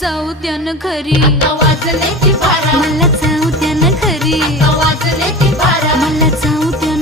जाऊ द्या ना घरी, वाजले ती बारा, मला जाऊ द्या ना घरी, वाजले ती बारा, मला जाऊ द्या